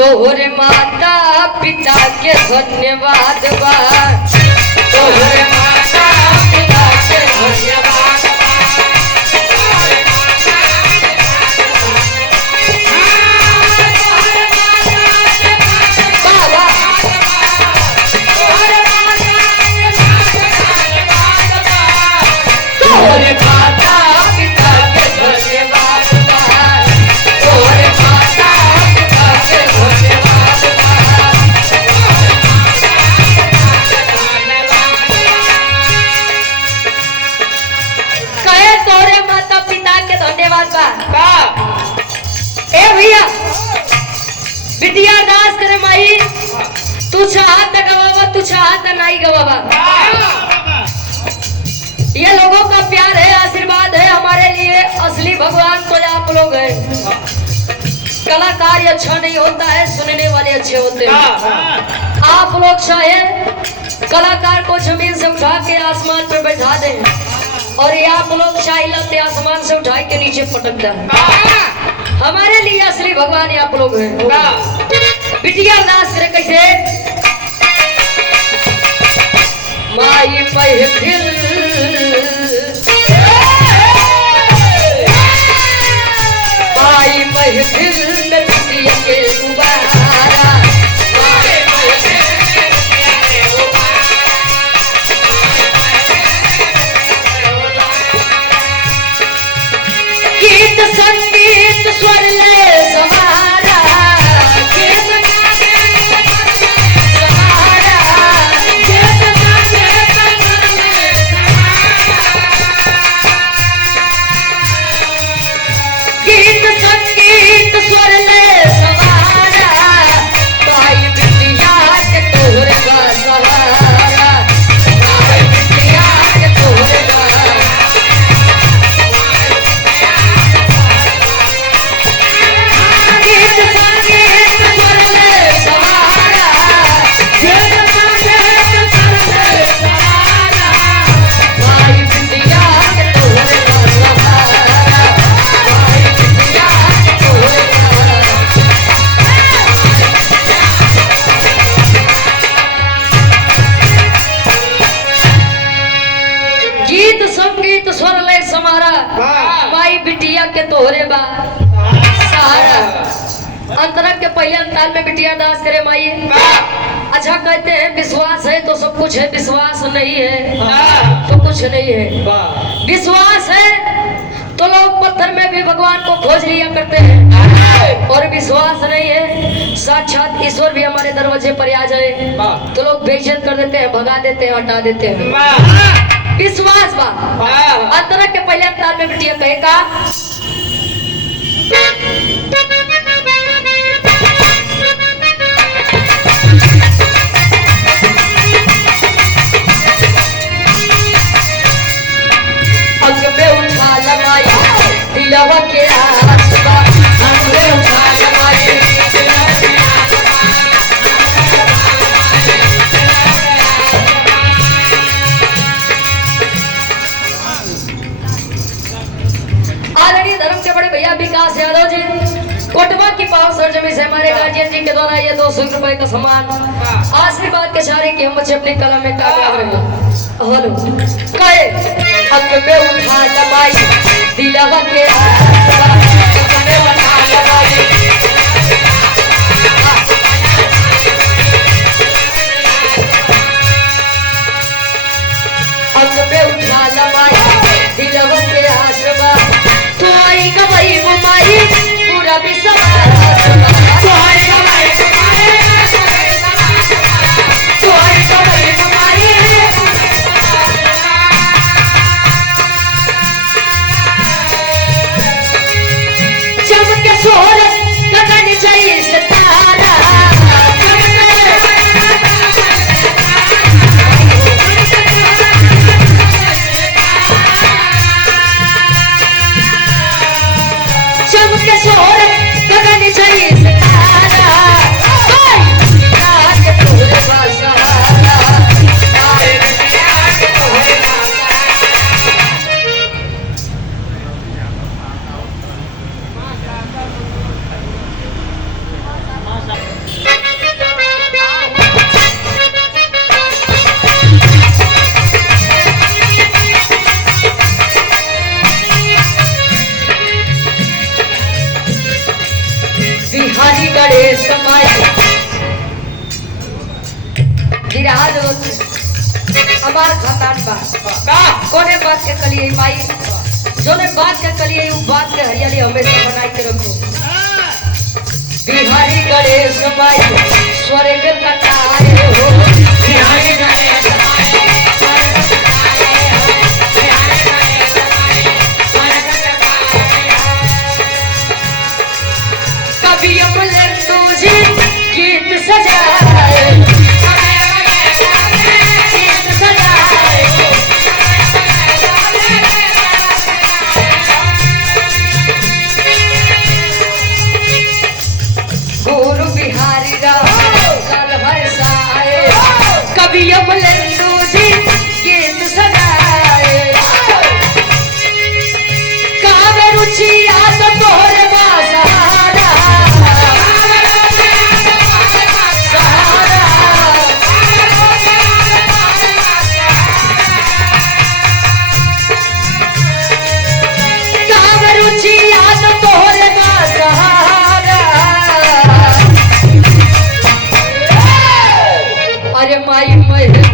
तोहरे माता पिता के धन्यवाद बा तोहरे माता पिता के धन्यवाद तोहरे माता पिता के धन्यवाद बा तोहरे माता पिता के धन्यवाद बा कहे तोहरे माता पिता के धन्यवाद बा ए भैया बिटिया दास करे माई तू चाहत गवावा तू चाहत नहीं गवावा ये लोगों का प्यार है आशीर्वाद है हमारे लिए असली भगवान तो आप लोग हैं कलाकार अच्छा नहीं होता है सुनने वाले अच्छे होते हैं आप लोग चाहे कलाकार को जमीन से उठा के आसमान पर बैठा दें और ये आप लोग चाहे लते आसमान से उठा के नीचे पटक दें हमारे लिए असली भगवान आप लोग हैं बिटिया दास करे कैसे माई महफिल माई महफिल में बिटिया के गुब्बारा माई महफिल में बिटिया के गुब्बारा गीत संगीत स्वर ले सहारा गीत गीत संगीत स्वर ले सवारा भाई बिटिया के तोहरे बा सहारा भाई बिटिया के तोहरे बा गीत संगीत स्वर ले सवारा गीत संगीत स्वर ले सवारा भाई बिटिया के तोहरे बा सहारा भाई बिटिया के तोहरे बा गीत संगीत स्वर ले समारा माई बिटिया के तोहरे बा सहारा अंतरक के पहले अंताल में बिटिया दास करे माई अच्छा कहते हैं विश्वास है तो सब कुछ है विश्वास नहीं है तो कुछ नहीं है विश्वास है तो लोग पत्थर में भी भगवान को खोज लिया करते हैं और विश्वास नहीं है साक्षात ईश्वर भी हमारे दरवाजे पर आ जाए तो लोग बेइज्जत कर देते हैं भगा देते हैं हटा देते हैं विश्वास बा अंतरक के पहले अंताल में बिटिया कहेगा अंग में उठा लमाई दिलवा के आसबा अंग में उठा लमाई आदरणीय धर्म के बड़े भैया विकास यादव जी कोटवा की पाव सरजमी से हमारे गार्जियन जी के द्वारा ये 200 रुपए का सम्मान आशीर्वाद के सारे की हम बच्चे अपनी कलम में कामयाब रहे हेलो कहे अंग में उठा लमाई दिलवा के आसबा अंग में उठा लमाई अंग में उठा लमाई दिलवा के आसबा तो आई गई बुमाई पूरा विश्वास तो आई गई बुमाई तो आई गई बुमाई गणेश माई गिराज हमार खानदान बा कोने बात के कलिए माई जोने बात के कलिए उ बात के हरियाली हमेशा बनाए के रखो बिहारी गणेश माई स्वर्ग कटाए हो बिहारी गणेश माई स्वर्ग कटाए हो बिहारी गणेश माई स्वर्ग कटाए कभी अमले तुझे गीत सजाए गीत सजाए गुरु बिहारी राम कल बरसाए कभी अमले तुझे गीत सजाए कावे रुचि याद तोहरे सहारा कावे रुचि याद तोहरे सहारा अरे माई महफिल